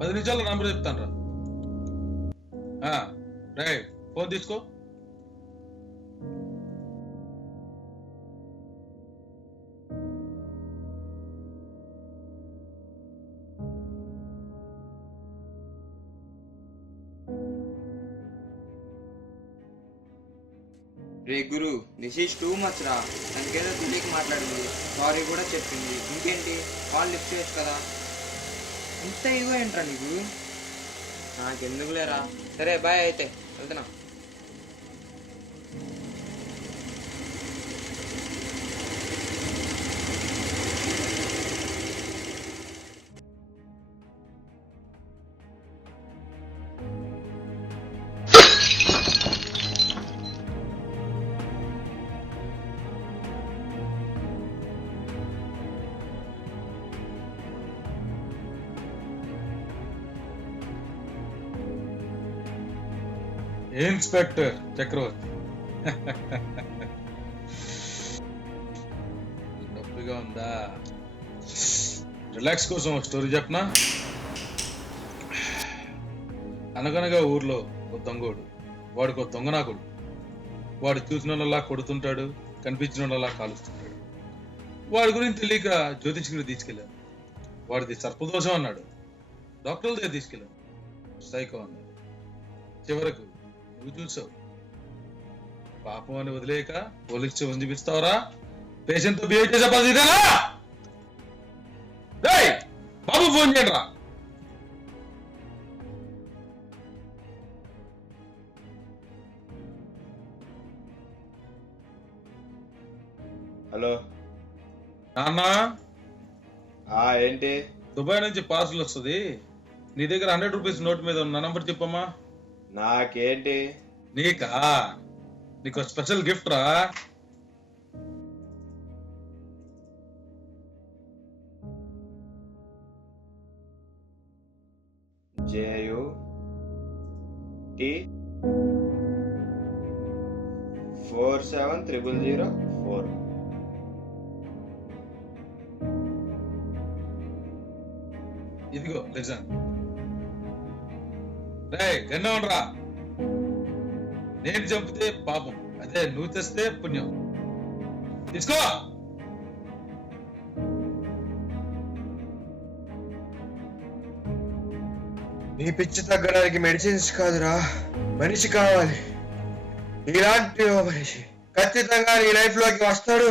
10 నిమిషాల్లో నంబర్ చెప్తాను రా. రే ఫోన్ తీసుకో. రే గురు, దిస్ ఈజ్ టూ మచ్ రా. తనకేదో తెలియక మాట్లాడింది, సారీ కూడా చెప్పింది. ఇంకేంటి, కాల్ లిఫ్ట్ చేయొచ్చు కదా. ఇంత ఇగో ఏంట్రా నీకు? నాకెందుకులేరా. సరే బాయ్, అయితే వెళ్తున్నా. ఇన్స్పెక్టర్ చక్రవర్తి, నొప్పిగా ఉందా? రిలాక్స్ కోసం ఒక స్టోరీ చెప్పనా? అనగనగా ఊర్లో ఒక దొంగోడు, వాడికి ఒక దొంగనాకుడు. వాడు చూసినలా కొడుతుంటాడు, కనిపించినలా కాలుస్తుంటాడు. వాడి గురించి తెలియక జ్యోతిష్కుడు తీసుకెళ్ళాడు. వాడిది సర్పదోషం అన్నాడు. డాక్టర్ల దగ్గర తీసుకెళ్ళాడు. సైకో అన్నాడు. చివరకు నువ్వు చూసావు. పాపం అని వదిలేక పోలీస్ స్టేషన్ చూపిస్తావరా? పేషెంట్ తో బిహేవ్ చేసే పద్ధతినా? బాబు ఫోన్ చేయరా. హలో నాన్న, ఏంటి? దుబాయ్ నుంచి పార్సల్ వస్తుంది. నీ దగ్గర 100 రూపీస్ నోట్ మీద ఉన్న నంబర్ చెప్పమ్మా. నాకేంటి? నీకా? నీకు స్పెషల్ గిఫ్ట్ రా. JUT 470004. ఇదిగో నిజం. రే గన్నవనరా, నేను చంపితే పాపం, అదే నువ్వు తెస్తే పుణ్యం. తీసుకో. నీ పిచ్చి తగ్గడానికి మెడిసిన్స్ కాదురా, మనిషి కావాలి. ఇలాంటి ఓ మనిషి ఖచ్చితంగా నీ లైఫ్ లోకి వస్తాడు.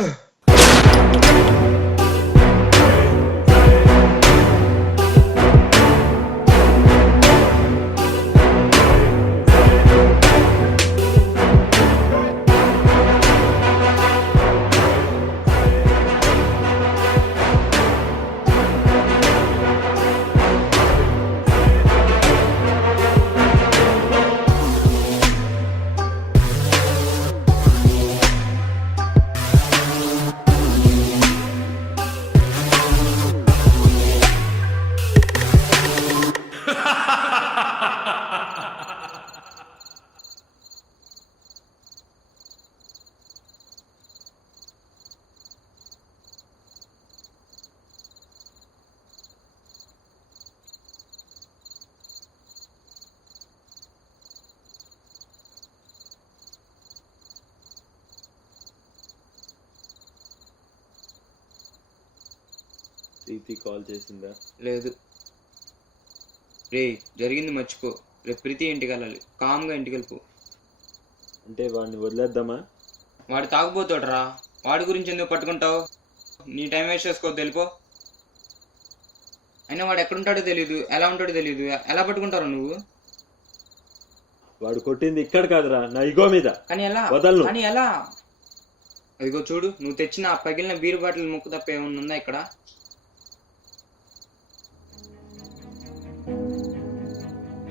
ప్రీతి కాల్ చేసిందా? లేదు. రే, జరిగింది మర్చిపో. రేపు ప్రీతి ఇంటికి వెళ్ళాలి. కామ్గా ఇంటికి వెళ్ళిపో. అంటే వాడిని వదిలేద్దామా? వాడు తాగుపోతాడురా. వాడి గురించి ఎందుకు పట్టుకుంటావు? నీ టైం వేస్ట్ చేసుకోవద్దు, వెళ్ళిపో. అయినా వాడు ఎక్కడుంటాడో తెలియదు, ఎలా ఉంటాడో తెలియదు. ఎలా పట్టుకుంటారు నువ్వు? వాడు కొట్టింది ఇక్కడ కాదురా, నా ఇగో మీద. కానీ ఎలా? వదలను. కానీ ఎలా? అదిగో చూడు, నువ్వు తెచ్చిన ఆ పగిలిన బీరు బాటిల్ ముక్కు తప్ప ఏమన్నా ఉందా ఇక్కడ?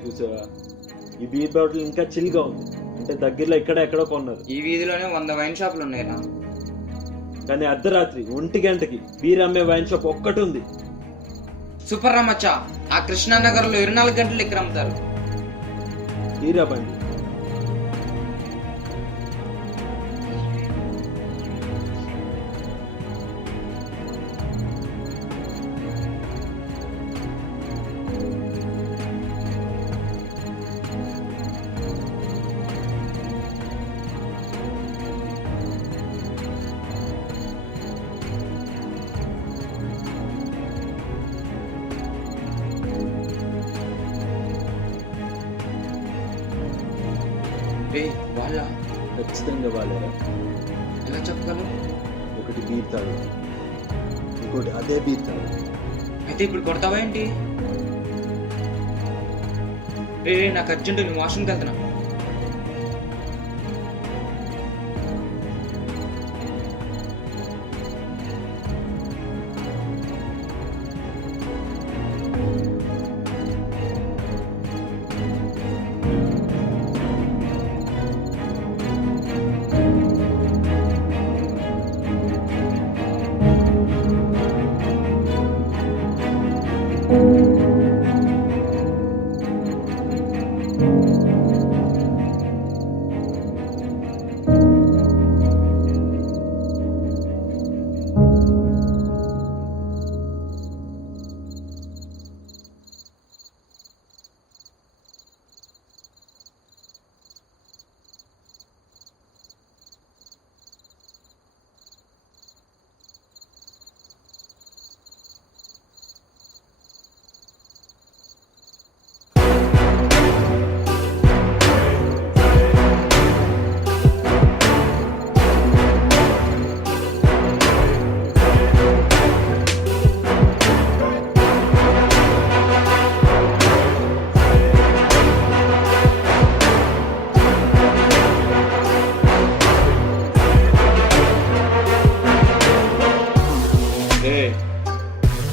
చూసావా, ఈ బీర్ బాటిల్ ఇంకా చిల్గా ఉంది. అంటే దగ్గరలో ఎక్కడో కొన్నారు. ఈ వీధిలోనే 100 వైన్ షాపులు ఉన్నాయిరా. కానీ అర్ధరాత్రి 1 గంటకి బీర్ అమ్మే వైన్ షాప్ ఒక్కటి ఉంది. సూపర్ రా మచ్చా. ఆ కృష్ణానగర్ లో 24 గంటలు ఇక్కడ అమ్ముతారు. బీరా బండి. రే వాళ్ళ ఖచ్చితంగా వాళ్ళరా. ఎలా చెప్పగలవు? ఒకటి బీర్ తాడు, ఇంకోటి అదే బీర్ తాడు. అయితే ఇప్పుడు కొడతావా ఏంటి? రే నాకు అర్జెంట్, నేను వాష్రూమ్కి వెళ్తున్నా.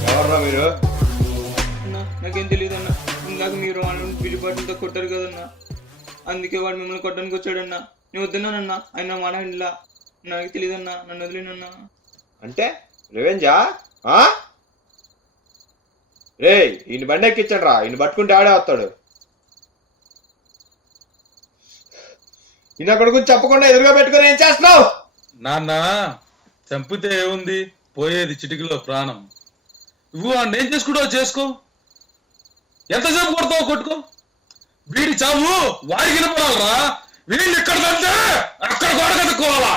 ఎవర్రా మీరు? అన్నా నాకేం తెలియదు అన్న. ఇందాక మీరు వాళ్ళని పిలిపాటులతో కొట్టారు కదన్నా, అందుకే వాడు మిమ్మల్ని కొట్టడానికి వచ్చాడన్నా. నేను వద్దున్నానన్నా, ఆయన మాట ఇంట్లో. నాకు తెలియదన్నా, నన్ను వదిలేనన్నా. అంటే రివెంజా? రే ఈయన బండి ఎక్కించండి రా, ఈయన పట్టుకుంటే ఆడే వస్తాడు. ఈయన అక్కడ గురించి చెప్పకుండా ఎదురుగా పెట్టుకుని ఏం చేస్తున్నావు? నాన్న చంపితే ఏముంది, పోయేది చిటికలో ప్రాణం. నువ్వు వాడిని ఏం చేసుకుంటావు చేసుకో, ఎంతసేపు కొడతావు కొట్టుకో. వీడి చావు వాడికి వినపడాలరా, వీళ్ళు ఇక్కడ తంటే అక్కడ గోడ కట్టుకోవాలా?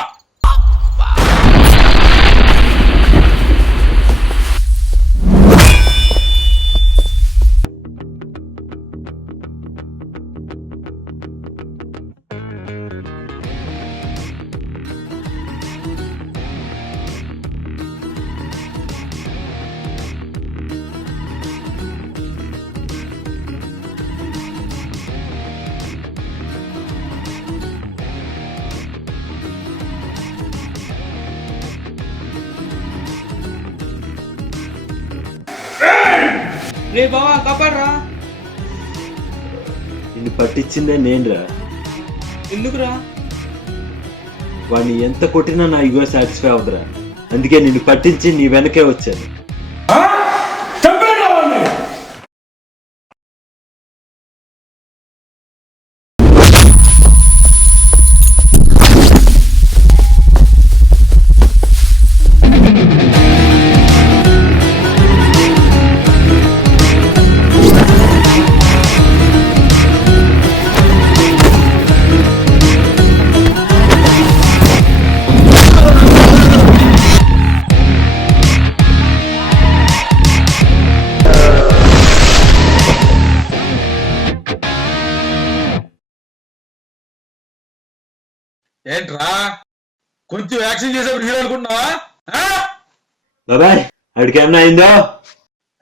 రే బావా కాపాడరా. నిన్ను పట్టించిందే నేనురా. ఎందుకురా? వాడిని ఎంత కొట్టినా నా ఇగో సాటిస్ఫై అవుతురా, అందుకే నిన్ను పట్టించి నీ వెనకే వచ్చాను. ఏంట్రా కొంచెం యాక్షన్ చేసేప్పుడు హీరో అనుకుంటున్నావా? బాబాయ్ అడికి ఏమన్నా అయిందో?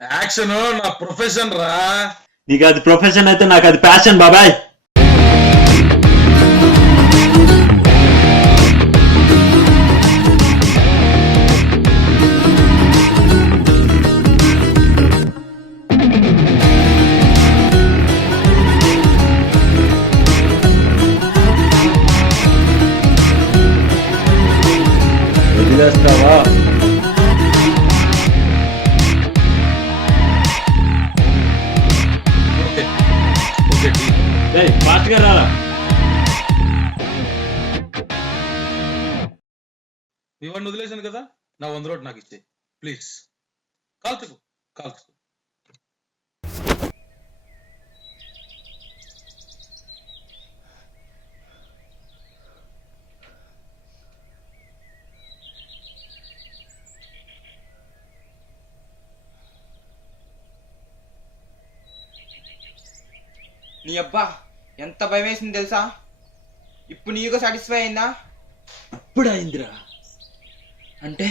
యాక్షన్ నా ప్రొఫెషన్ రా. నీకు అది ప్రొఫెషన్ అయితే నాకు అది ప్యాషన్ బాబాయ్. వదిలేస్తావా? ఓకే ఓకే ఫాస్ట్ గా రారా. ఇవన్నీ వదిలేశాను కదా, నా 100 రూపాయలు నాకు ఇచ్చే ప్లీజ్. కాల్చుకో కాల్చుకో. నీ అబ్బా ఎంత భయం వేసింది తెలుసా? ఇప్పుడు నీకు సాటిస్ఫై అయిందా? ఇప్పుడు అయిందిరా. అంటే